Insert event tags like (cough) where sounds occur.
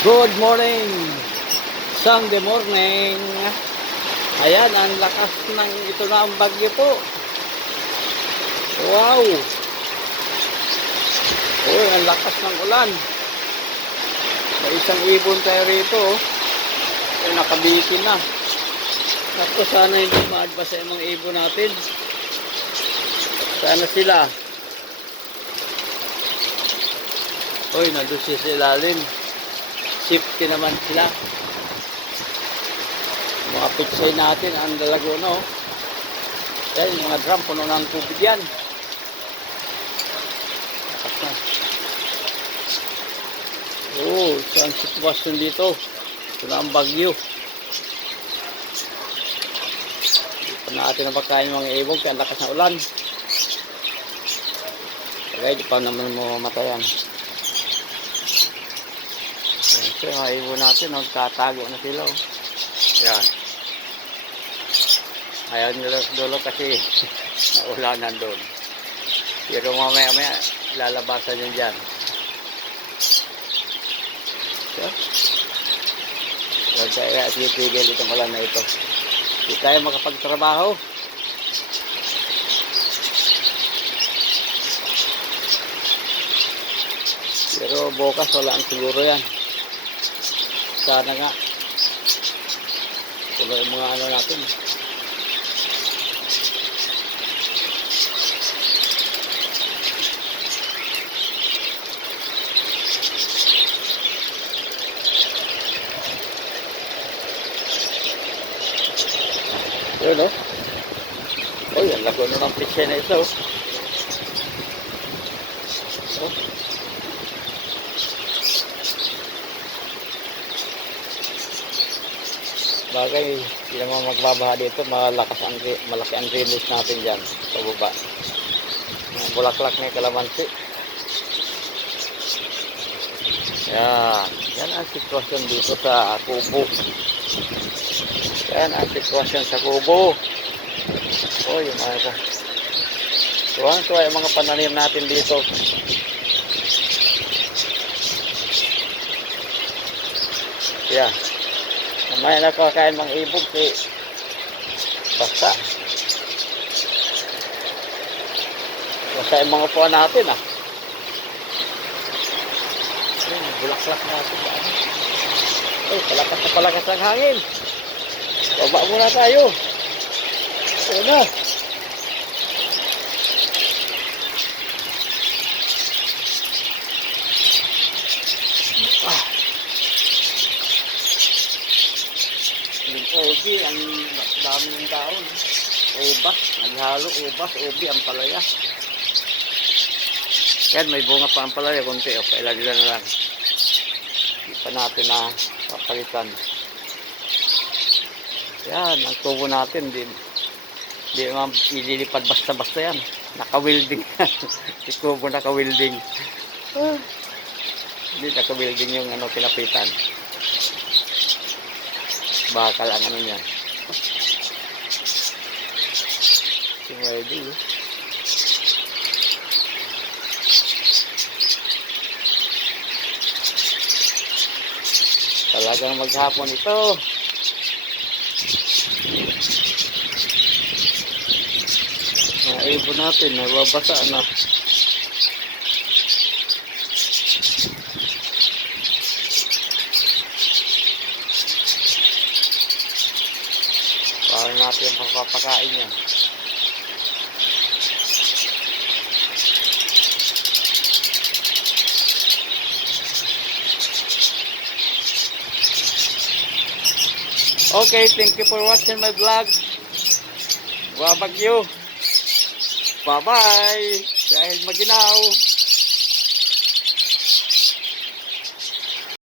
Good morning! Sunday morning! Ayan, ang lakas ng ito na ang bagyo po. Wow! Uy, ang lakas ng ulan. May isang ibon tayo rito. oh. Ay, nakabitin na. Sakto sana hindi maadbasa yung mga ibon natin. Sana sila. Uy, nandun siya sa ilalim. Safety naman sila. Mga pitsay natin, ang no. Yan, yung mga drum, puno ng tubig yan. Na. Oh, saan sitwasyon dito? Ito na ang bagyo. Hindi pa natin napakain mga ibog kaya ang lakas na ulan. Kaya di pa naman mamatayan. Kasi mga ibon natin, nagtatago na sila. Oh. Yan. Ayaw nila dulo kasi (laughs) naulanan doon. Pero mamaya maya lalabasan yun dyan. So, huwag tayo at titigil itong ulan na ito. Hindi tayo makapagtrabaho. Pero bukas wala ang siguro yan. Sana nga. Yung mga ano natin. Yun o. Oh, yan lago na ng na ito. Oh. Bagay, hindi naman magbabaha dito, malakas ang, malaki ang release natin dyan sa baba. Bulaklak na yung kalamansi. Yan. Yan ang sitwasyon dito sa Kubo. Yan ang sitwasyon sa Kubo. Oh, yung mga ka. Tuwang-tuwa yung mga pananim natin dito. Yan. Mamaya na kakain mga ibog eh. Basta. Basta yung mga puwan natin ah. Ayun, bulaklak natin. Ano? Ay, palakas na palakas ang hangin. Baba muna tayo. Ayun na. Ah. Obi, ang dami ng daon. Ubas, naghalo, ubas, obi, ang palaya. Yan, may bunga pa ang palaya, kunti. O, kailan na lang. Hindi pa natin na papalitan. Yan, ang tubo natin, din. Hindi naman ililipad basta-basta yan. Naka-welding (laughs) yan. si tubo naka-welding. Ah. Hindi naka-welding yung ano, pinapitan. Bakal ang ano niya. Si Welding, eh. Talagang maghapon ito. Mga ibon natin, nababasa na. Parang natin ang papapakain yan. Okay, thank you for watching my vlog. Babagyo. Bye-bye. Dahil maginaw.